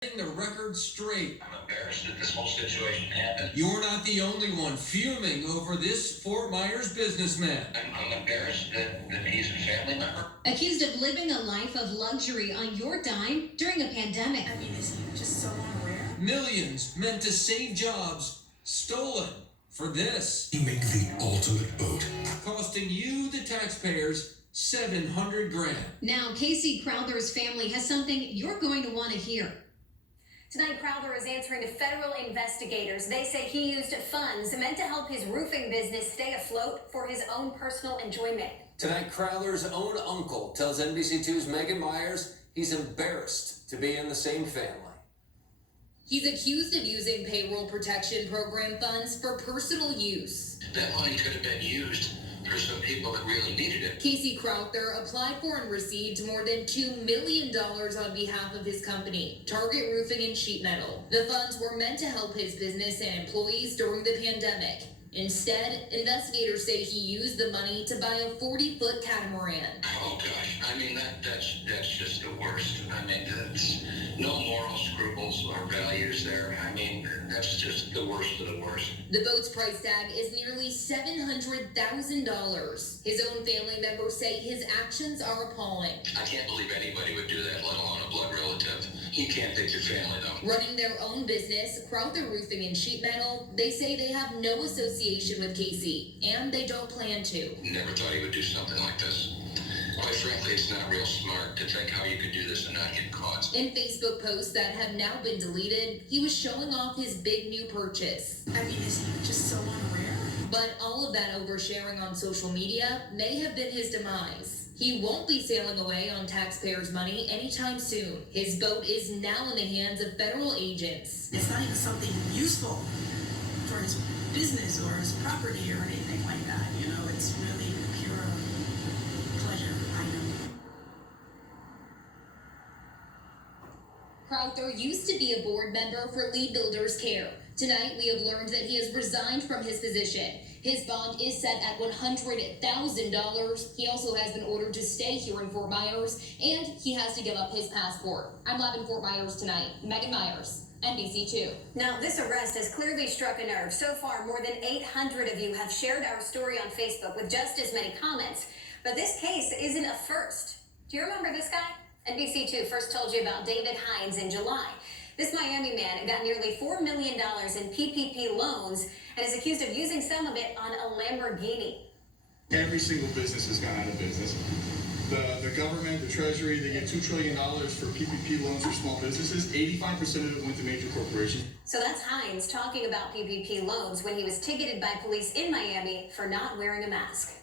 The record straight. I'm embarrassed that this whole situation happened. You're not the only one fuming over this Fort Myers businessman. I'm embarrassed that he's a family member. Accused of living a life of luxury on your dime during a pandemic. I mean, is he just so unaware? Millions meant to save jobs stolen for this. He made the ultimate boat, costing you, the taxpayers, $700,000. Now, Casey Crowther's family has something you're going to want to hear. Tonight, Crowther is answering to federal investigators. They say he used funds meant to help his roofing business stay afloat for his own personal enjoyment. Tonight, Crowther's own uncle tells NBC2's Megan Myers he's embarrassed to be in the same family. He's accused of using payroll protection program funds for personal use. That money could have been used for some people that really needed it. Casey Crowther applied for and received more than $2 million on behalf of his company, Target Roofing and Sheet Metal. The funds were meant to help his business and employees during the pandemic. Instead, investigators say he used the money to buy a 40-foot catamaran. Oh gosh, I mean that's just the worst. I mean, that's no moral scruples or values there. I mean, that's just the worst of the worst. The boat's price tag is nearly $700,000. His own family members say his actions are appalling. I can't believe anybody would do that, let alone a blood relative. You can't pick your family though. Running their own business, Crowther Roofing and Sheet Metal, they say they have no association with Casey, and they don't plan to. Never thought he would do something like this. Quite frankly, it's not real smart to think how you could do this and not get caught. In Facebook posts that have now been deleted, he was showing off his big new purchase. I mean, is he just so unaware? But all of that oversharing on social media may have been his demise. He won't be sailing away on taxpayers' money anytime soon. His boat is now in the hands of federal agents. It's not even something useful for his business or his property or anything like that. You know, it's really pure pleasure item. Crowther used to be a board member for Lee Builders Care. Tonight, we have learned that he has resigned from his position. His bond is set at $100,000. He also has been ordered to stay here in Fort Myers, and he has to give up his passport. I'm live in Fort Myers tonight. Megan Myers, NBC2. Now, this arrest has clearly struck a nerve. So far, more than 800 of you have shared our story on Facebook with just as many comments. But this case isn't a first. Do you remember this guy? NBC2 first told you about David Hines in July. This Miami man got nearly $4 million in PPP loans and is accused of using some of it on a Lamborghini. Every single business has gone out of business. The government, the Treasury, they get $2 trillion for PPP loans for small businesses. 85% of it went to major corporations. So that's Hines talking about PPP loans when he was ticketed by police in Miami for not wearing a mask.